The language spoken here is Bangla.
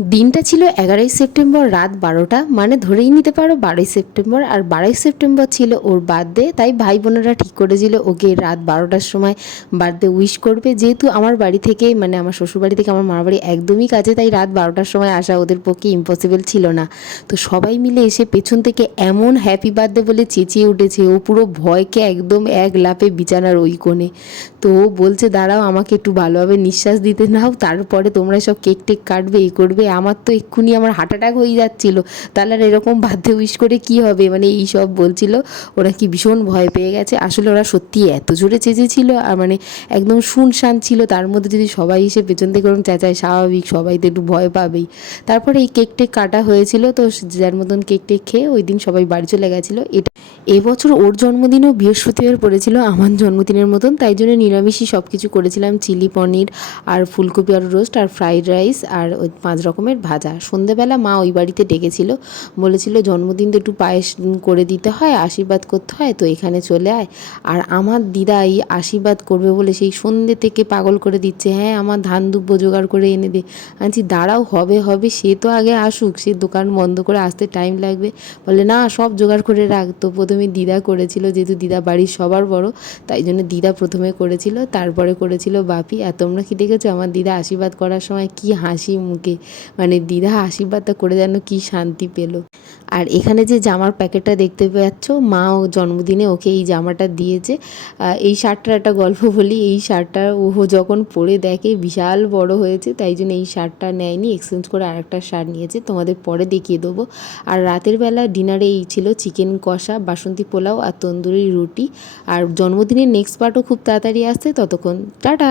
দিনটা ছিল এগারোই সেপ্টেম্বর রাত বারোটা। মানে ধরেই নিতে পারো বারোই সেপ্টেম্বর। আর বারোই সেপ্টেম্বর ছিল ওর বার্থডে তাই ভাই বোনেরা ঠিক করেছিল, ওকে রাত বারোটার সময় বার্থডে উইশ করবে। যেহেতু আমার বাড়ি থেকে মানে আমার শ্বশুরবাড়ি থেকে আমার মামার বাড়ি একদমই কাছে, তাই রাত বারোটার সময় আসা ওদের পক্ষে ইম্পসিবল ছিল না। তো সবাই মিলে এসে পেছন থেকে এমন হ্যাপি বার্থডে বলে চেঁচিয়ে উঠেছে, ও পুরো ভয়কে একদম এক লাপে বিছানার ওই কোণে। তো ও বলছে, দাঁড়াও, আমাকে একটু ভালোভাবে নিঃশ্বাস দিতে নাও, তারপরে তোমরা সব কেক টেক কাটবে, এ করবে। আমার তো এক্ষুনি আমার হার্ট অ্যাটাক হয়ে যাচ্ছিল। তাহলে আর এরকম বার্থডে উইশ করে কি হবে? মানে এই সব বলছিল, ওরা কি ভীষণ ভয় পেয়ে গেছে। আসলে ওরা সত্যি এত জোরে চেঁচেছিল, আর মানে একদম শুনশান ছিল। তার মধ্যে যদি সবাই এসে পেছন থেকে ওরকম চেঁচায়, স্বাভাবিক সবাই তো একটু ভয় পাবেই। তারপরে এই কেক টেক কাটা হয়েছিল, তো যার মতন কেক টেক খেয়ে ওই দিন সবাই বাড়ি চলে গেছিল। এটা এবছর ওর জন্মদিনও বৃহস্পতিবার পড়েছিল, আমার জন্মদিনের মতন। তাই জন্য নিরামিষই সব কিছু করেছিলাম। চিলি পনির, আর ফুলকপি, আর রোস্ট আর ফ্রাইড রাইস আর ওই পাঁচ রকমের ভাজা। সন্ধেবেলা মা ওই বাড়িতে ডেকেছিল, বলেছিল জন্মদিন তো একটু পায়েস করে দিতে হয়, আশীর্বাদ করতে হয়, তো এখানে চলে আয়। আর আমার দিদা এই আশীর্বাদ করবে বলে সেই সন্ধে থেকে পাগল করে দিচ্ছে হ্যাঁ আমার ধান দুব্য জোগাড় করে এনে দে। আনছি দাঁড়াও, হবে হবে, সে তো আগে আসুক, সে দোকান বন্ধ করে আসতে টাইম লাগবে। বলে, না, সব জোগাড় করে রাখ। তো প্রথমে দিদা করেছিল, যেহেতু দিদা বাড়ির সবার বড়, তাই জন্য দিদা প্রথমে করেছিল, তারপরে করেছিল বাপি। আর তোমরা কি দেখেছ, আমার দিদা আশীর্বাদ করার সময় কি হাসি মুখে মানে দিদা আশীর্বাদটা করে যেন কি শান্তি পেল। আর এখানে যে জামার প্যাকেটটা দেখতে পাচ্ছ মা ও জন্মদিনে ওকে এই জামাটা দিয়েছে। এই শার্টটার একটা গল্প বলি, এই শার্টটা ও যখন পরে দেখে বিশাল বড় হয়েছে, তাই জন্য এই শার্টটা নেয়নি এক্সচেঞ্জ করে আরেকটা শার্ট নিয়েছে। তোমাদের পরে দেখিয়ে দেবো। আর রাতের বেলা ডিনারে এই ছিল চিকেন কষা, বাসন্তী পোলাও আর তন্দুরি রুটি। আর জন্মদিনের নেক্সট পার্টও খুব তাড়াতাড়ি আসছে, ততক্ষণ টাটা!